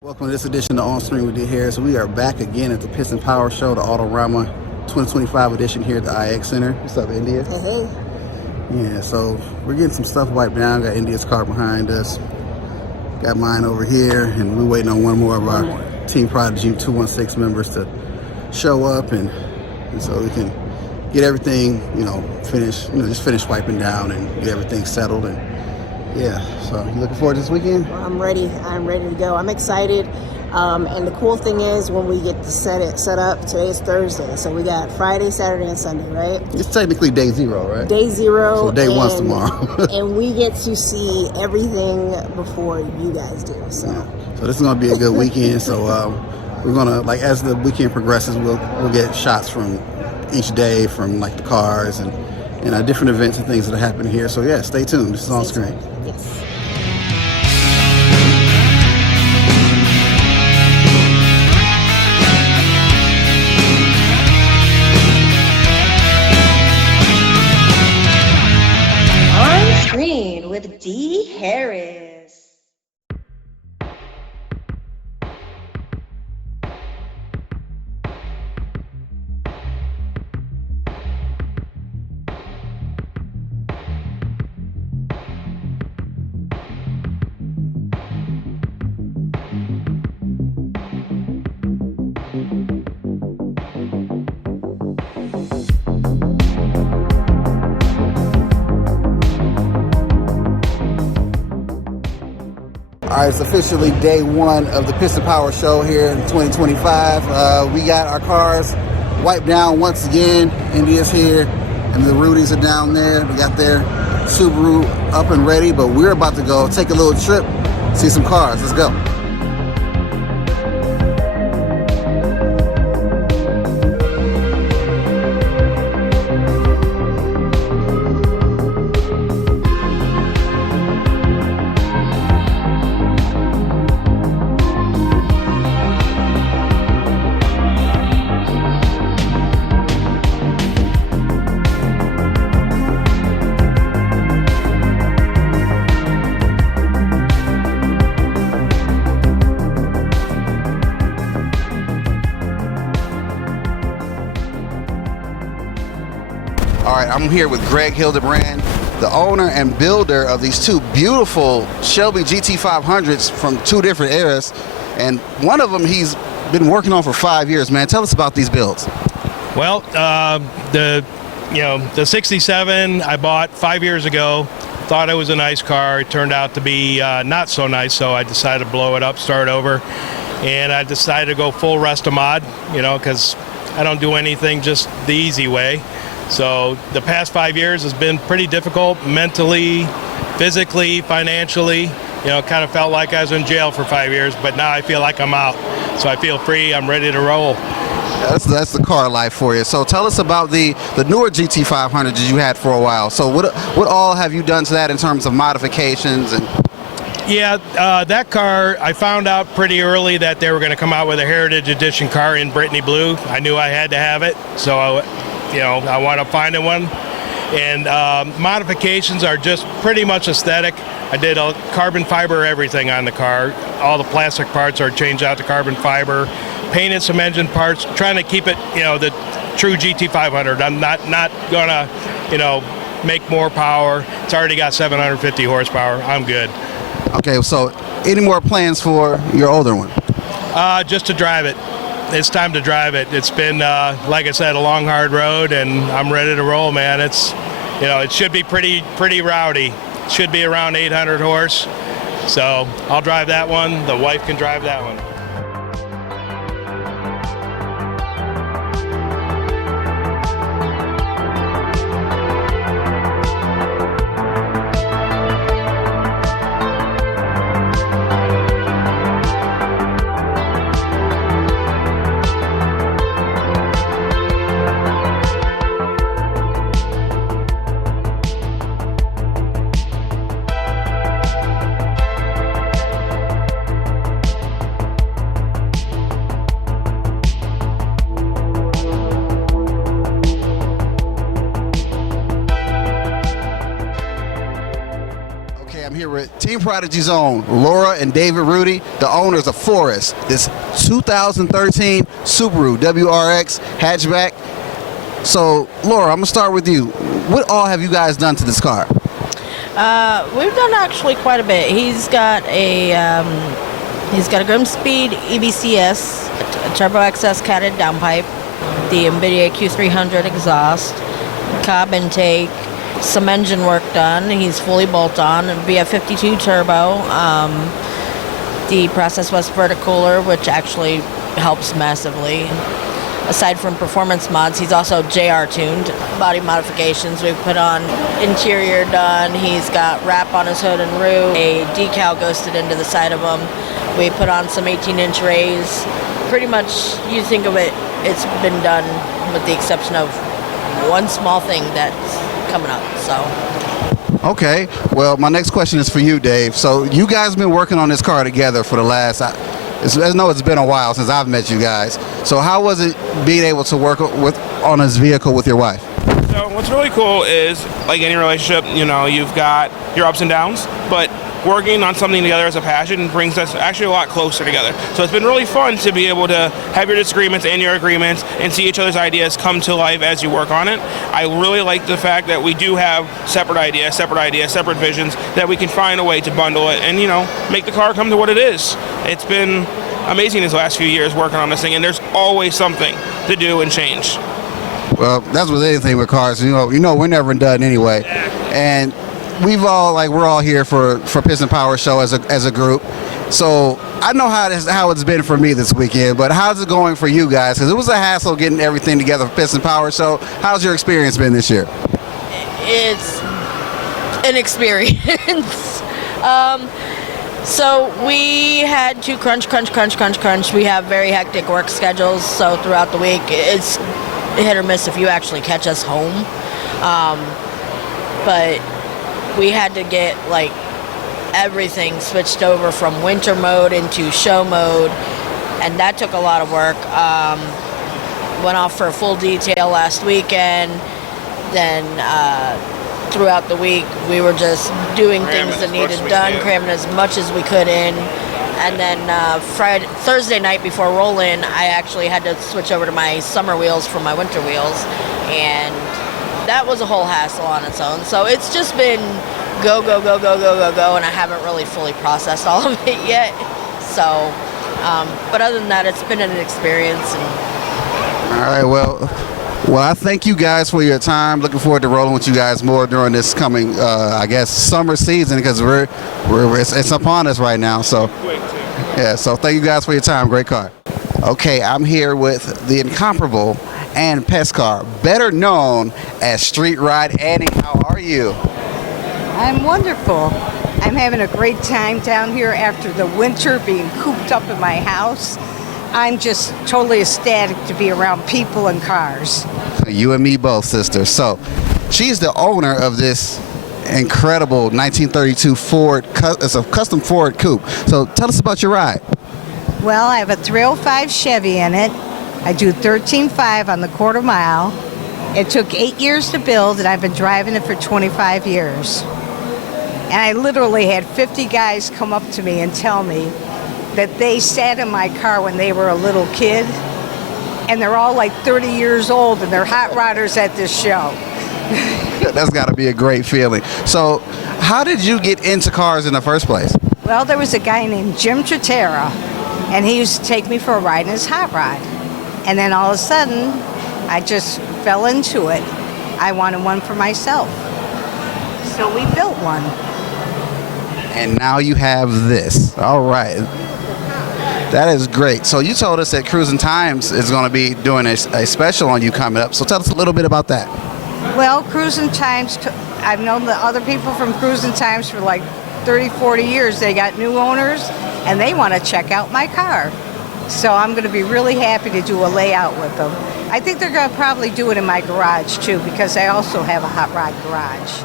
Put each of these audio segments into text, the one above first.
Welcome to this edition of On Screen with Dee Harris. We are back again at the Piston Power Show, the Auto-Rama 2025 edition here at the IX Center. What's up, India? Hey. Yeah, so we're getting some stuff wiped down. Got India's car behind us. Got mine over here, and we're waiting on one more of our Team Prodigy 216 members to show up, and so we can get everything, just finish wiping down and get everything settled. And yeah, so you looking forward to this weekend? I'm ready to go. I'm excited. And the cool thing is when we get to set up, today is Thursday. So we got Friday, Saturday, and Sunday, right? It's technically day zero, right? Day zero. So day one's tomorrow. And we get to see everything before you guys do. So, so this is going to be a good weekend. So we're going to, as the weekend progresses, we'll get shots from each day from the cars and different events and things that are happening here. So yeah, stay tuned. This is On Screen. Yes. On Screen with Dee Harris. All right, it's officially day one of the Piston Power Show here in 2025. We got our cars wiped down once again. India's here, and the Rudies are down there. We got their Subaru up and ready, but we're about to go take a little trip, see some cars. Let's go. All right, I'm here with Greg Hildebrand, the owner and builder of these two beautiful Shelby GT500s from two different eras. And one of them he's been working on for 5 years, man. Tell us about these builds. Well, the 67 I bought 5 years ago. Thought it was a nice car. It turned out to be not so nice, so I decided to blow it up, start over. And I decided to go full rest-a-mod, because I don't do anything just the easy way. So the past 5 years has been pretty difficult mentally, physically, financially. Kind of felt like I was in jail for 5 years, but now I feel like I'm out. So I feel free. I'm ready to roll. That's the car life for you. So tell us about the newer GT500 that you had for a while. So what all have you done to that in terms of modifications? And yeah, that car, I found out pretty early that they were going to come out with a Heritage Edition car in Brittany Blue. I knew I had to have it, so I wound up finding one. And modifications are just pretty much aesthetic. I did a carbon fiber everything on the car. All the plastic parts are changed out to carbon fiber. Painted some engine parts, trying to keep it, the true GT500. I'm not gonna, make more power. It's already got 750 horsepower. I'm good. Okay, so any more plans for your older one? Just to drive it. It's time to drive it. It's been, like I said, a long, hard road, and I'm ready to roll, man. It's, it should be pretty rowdy. It should be around 800 horse. So I'll drive that one. The wife can drive that one. Team Prodigy's own Laura and David Rudy, the owners of Forest, this 2013 Subaru WRX hatchback. So, Laura, I'm gonna start with you. What all have you guys done to this car? We've done actually quite a bit. He's got a Grimspeed EBCS, a Turbo XS catted downpipe, the NVIDIA Q300 exhaust, cob intake, some engine work done. He's fully bolt-on, VF52 turbo, the Process West verticooler, which actually helps massively. Aside from performance mods, he's also JR tuned. Body modifications we've put on, interior done. He's got wrap on his hood and roof. A decal ghosted into the side of him. We put on some 18-inch rays. Pretty much, you think of it, it's been done with the exception of one small thing that's coming up. So. Okay. Well, my next question is for you, Dave. So you guys have been working on this car together for the last. I know it's been a while since I've met you guys. So how was it being able to work on this vehicle with your wife? So what's really cool is, like any relationship, you know, you've got your ups and downs, but working on something together as a passion brings us actually a lot closer together. So it's been really fun to be able to have your disagreements and your agreements and see each other's ideas come to life as you work on it. I really like the fact that we do have separate ideas, separate visions, that we can find a way to bundle it and, you know, make the car come to what it is. It's been amazing these last few years working on this thing, and there's always something to do and change. Well, that's with anything with cars. You know, we're never done anyway. And we're all here for Piston Power Show as a group. So I know how it's been for me this weekend, but how's it going for you guys? Because it was a hassle getting everything together for Piston Power Show. How's your experience been this year? It's an experience. So we had to crunch. We have very hectic work schedules, so throughout the week it's hit or miss if you actually catch us home. But we had to get like everything switched over from winter mode into show mode, and that took a lot of work. Went off for a full detail last weekend. Then throughout the week we were just doing things that needed done, cramming as much as we could in. And then Thursday night before roll-in, I actually had to switch over to my summer wheels from my winter wheels, and that was a whole hassle on its own. So it's just been go, and I haven't really fully processed all of it yet. So, but other than that, it's been an experience. All right, well, I thank you guys for your time. Looking forward to rolling with you guys more during this coming, I guess, summer season, because it's upon us right now. So, yeah. So thank you guys for your time. Great car. Okay, I'm here with the incomparable Ann Pescar, better known as Street Ride Annie. How are you? I'm wonderful. I'm having a great time down here after the winter being cooped up in my house. I'm just totally ecstatic to be around people and cars. You and me both, sister. So she's the owner of this incredible 1932 Ford. It's a custom Ford coupe. So tell us about your ride. Well, I have a 305 Chevy in it. I do 13.5 on the quarter mile. It took 8 years to build, and I've been driving it for 25 years. And I literally had 50 guys come up to me and tell me that they sat in my car when they were a little kid, and they're all like 30 years old, and they're hot rodders at this show. That's got to be a great feeling. So how did you get into cars in the first place? Well, there was a guy named Jim Tratera, and he used to take me for a ride in his hot rod. And then all of a sudden, I just fell into it. I wanted one for myself. So we built one. And now you have this. All right. That is great. So you told us that Cruising Times is going to be doing a special on you coming up. So tell us a little bit about that. Well, Cruising Times, I've known the other people from Cruising Times for like 30, 40 years. They got new owners, and they want to check out my car. So I'm going to be really happy to do a layout with them. I think they're going to probably do it in my garage, too, because I also have a hot rod garage.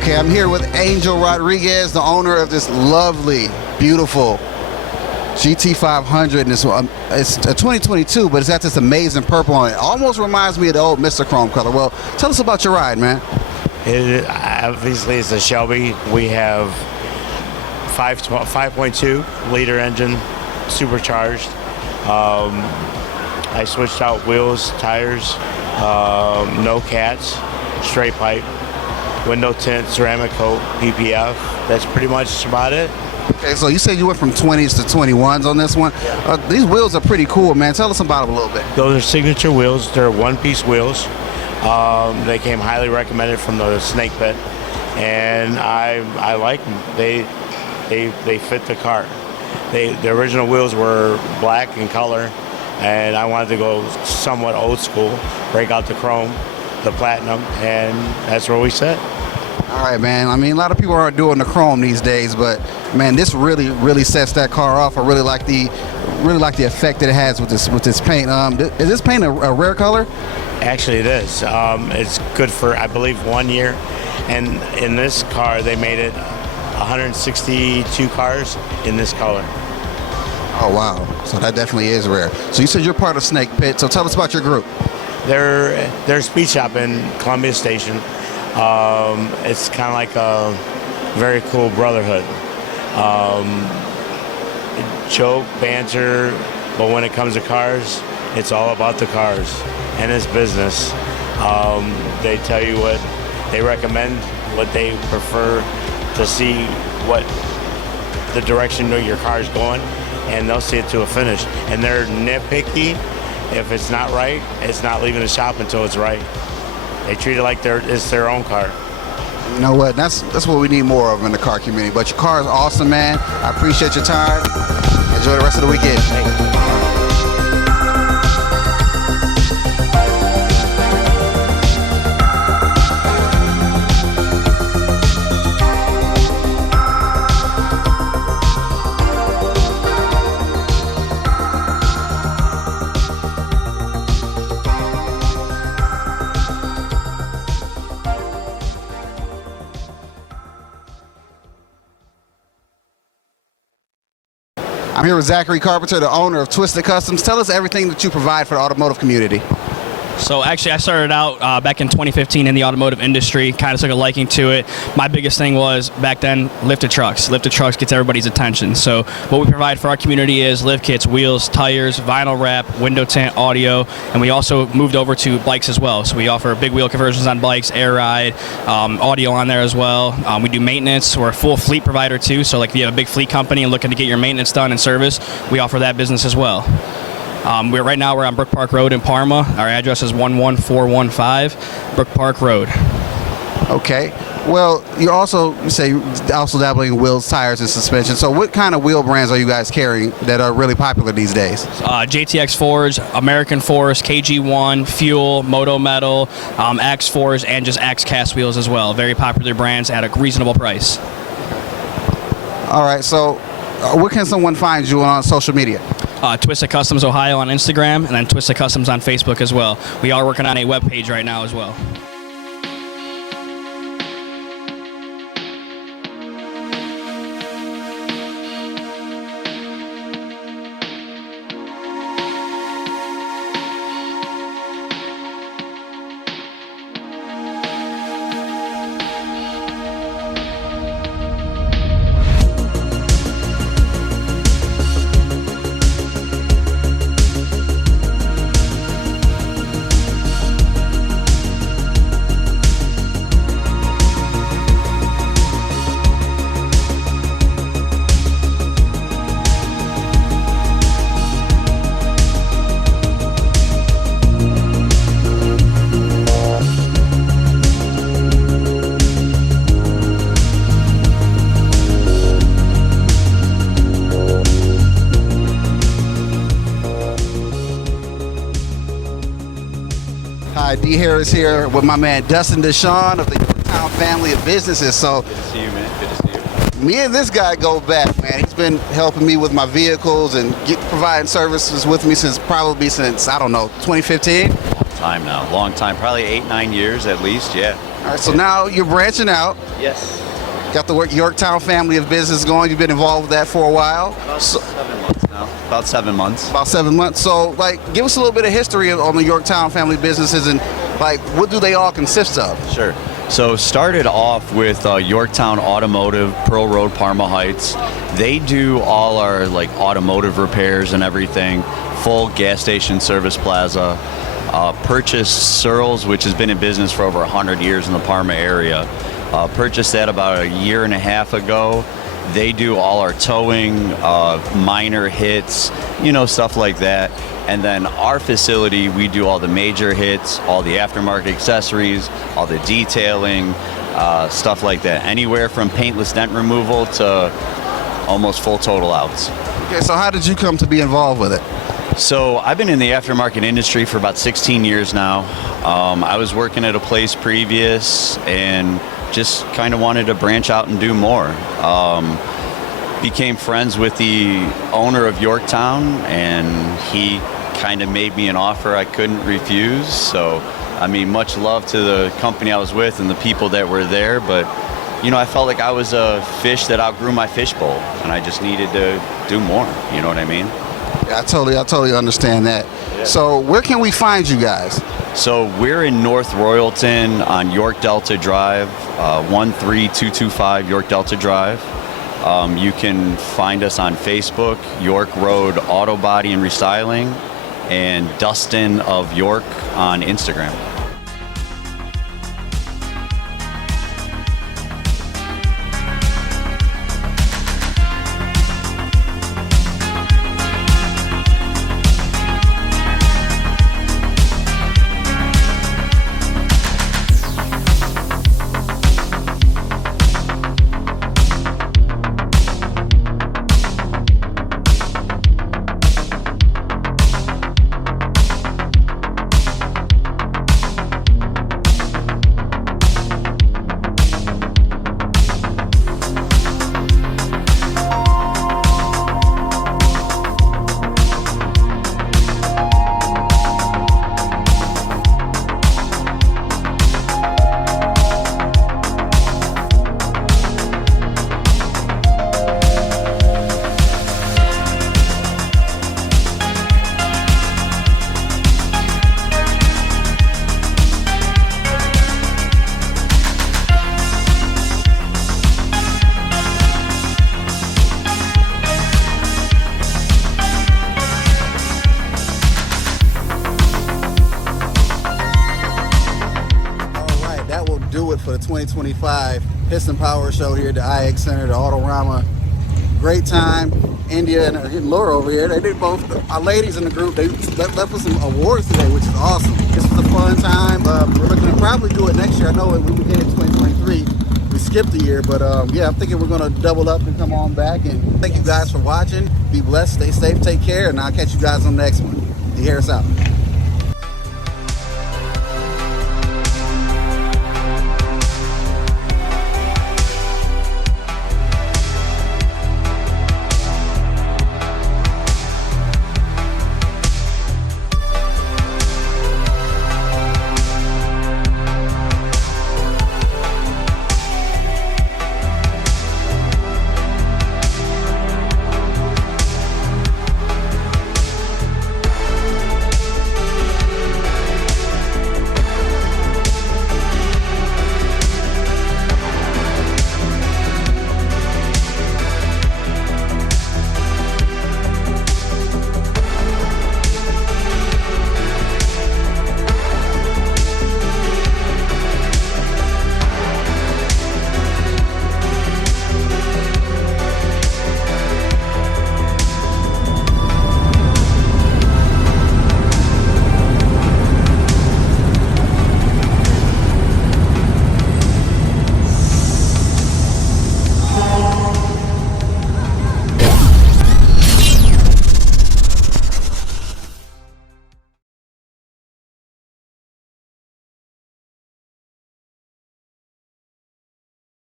Okay, I'm here with Angel Rodriguez, the owner of this lovely, beautiful GT500. And it's a 2022, but it's got this amazing purple on it. Almost reminds me of the old Mr. Chrome color. Well, tell us about your ride, man. Obviously, it's a Shelby. We have 5.2 liter engine, supercharged. I switched out wheels, tires, no cats, straight pipe, window tint, ceramic coat, PPF. That's pretty much about it. Okay, so you said you went from 20s to 21s on this one. These wheels are pretty cool, man. Tell us about them a little bit. Those are signature wheels. They're one-piece wheels. They came highly recommended from the Snake Pit, and I like them. They fit the car. The original wheels were black in color, and I wanted to go somewhat old school, break out the chrome, the platinum, and that's where we sit. All right, man. I mean, a lot of people aren't doing the chrome these days, but man, this really sets that car off. I really like the effect that it has with this paint. Is this paint a rare color? Actually, it is. It's good for, I believe, 1 year, and in this car they made it 162 cars in this color. Oh wow! So that definitely is rare. So you said you're part of Snake Pit. So tell us about your group. They're a speed shop in Columbia Station. It's kind of like a very cool brotherhood. Joke, banter, but when it comes to cars, it's all about the cars and it's business. They tell you what they recommend, what they prefer to see, what the direction your car is going, and they'll see it to a finish. And they're nitpicky. If it's not right, it's not leaving the shop until it's right. They treat it like it's their own car. You know what? That's what we need more of in the car community. But your car is awesome, man. I appreciate your time. Enjoy the rest of the weekend. I'm here with Zachary Carpenter, the owner of Twisted Customs. Tell us everything that you provide for the automotive community. So actually I started out back in 2015 in the automotive industry, kind of took a liking to it. My biggest thing was back then lifted trucks. Lifted trucks gets everybody's attention. So what we provide for our community is lift kits, wheels, tires, vinyl wrap, window tint, audio, and we also moved over to bikes as well. So we offer big wheel conversions on bikes, air ride, audio on there as well. We do maintenance. We're a full fleet provider too. So like if you have a big fleet company and looking to get your maintenance done and service, we offer that business as well. Right now we're on Brook Park Road in Parma. Our address is 11415 Brook Park Road. Okay. Well, you say also dabbling in wheels, tires, and suspension. So what kind of wheel brands are you guys carrying that are really popular these days? JTX Forge, American Force, KG1, Fuel, Moto Metal, Axe Forge, and just Axe cast wheels as well. Very popular brands at a reasonable price. All right. So where can someone find you on social media? Twisted Customs Ohio on Instagram, and then Twisted Customs on Facebook as well. We are working on a web page right now as well. Hi, Dee Harris here with my man Dustin Deshawn of the Yorktown family of businesses. So, good to see you, man. Good to see you. Me and this guy go back, man. He's been helping me with my vehicles and providing services with me since I don't know, 2015? Long time now. Long time. Probably 8-9 years at least, yeah. All All right, so now you're branching out. Yes. Got the Yorktown family of business going. You've been involved with that for a while. About 7 months now. About 7 months. About 7 months. So, like, give us a little bit of history on the Yorktown family businesses and, like, what do they all consist of? Sure. So started off with Yorktown Automotive, Pearl Road, Parma Heights. They do all our like automotive repairs and everything. Full gas station service plaza. Purchased Searles, which has been in business for over 100 years in the Parma area. Purchased that about a year and a half ago. They do all our towing, minor hits, you know, stuff like that. And then our facility, we do all the major hits, all the aftermarket accessories, all the detailing, stuff like that. Anywhere from paintless dent removal to almost full total outs. Okay, so how did you come to be involved with it? So I've been in the aftermarket industry for about 16 years now. I was working at a place previous and just kind of wanted to branch out and do more. Became friends with the owner of Yorktown, and he kind of made me an offer I couldn't refuse. So, I mean, much love to the company I was with and the people that were there, but you know, I felt like I was a fish that outgrew my fishbowl, and I just needed to do more. You know what I mean? Yeah, I totally understand that. Yeah. So, where can we find you guys? So we're in North Royalton on York Delta Drive, 13225 York Delta Drive. You can find us on Facebook, York Road Auto Body and Restyling, and Dustin of York on Instagram. Do it for the 2025 Piston Power Show here at the IX Center, the Auto-Rama. Great time. India and Laura over here, they did both. Our ladies in the group, they left with some awards today, which is awesome. This was a fun time. We're looking to probably do it next year. I know we did it in 2023. We skipped a year, but yeah, I'm thinking we're going to double up and come on back. And thank you guys for watching. Be blessed, stay safe, take care, and I'll catch you guys on the next one. Dee Harris out.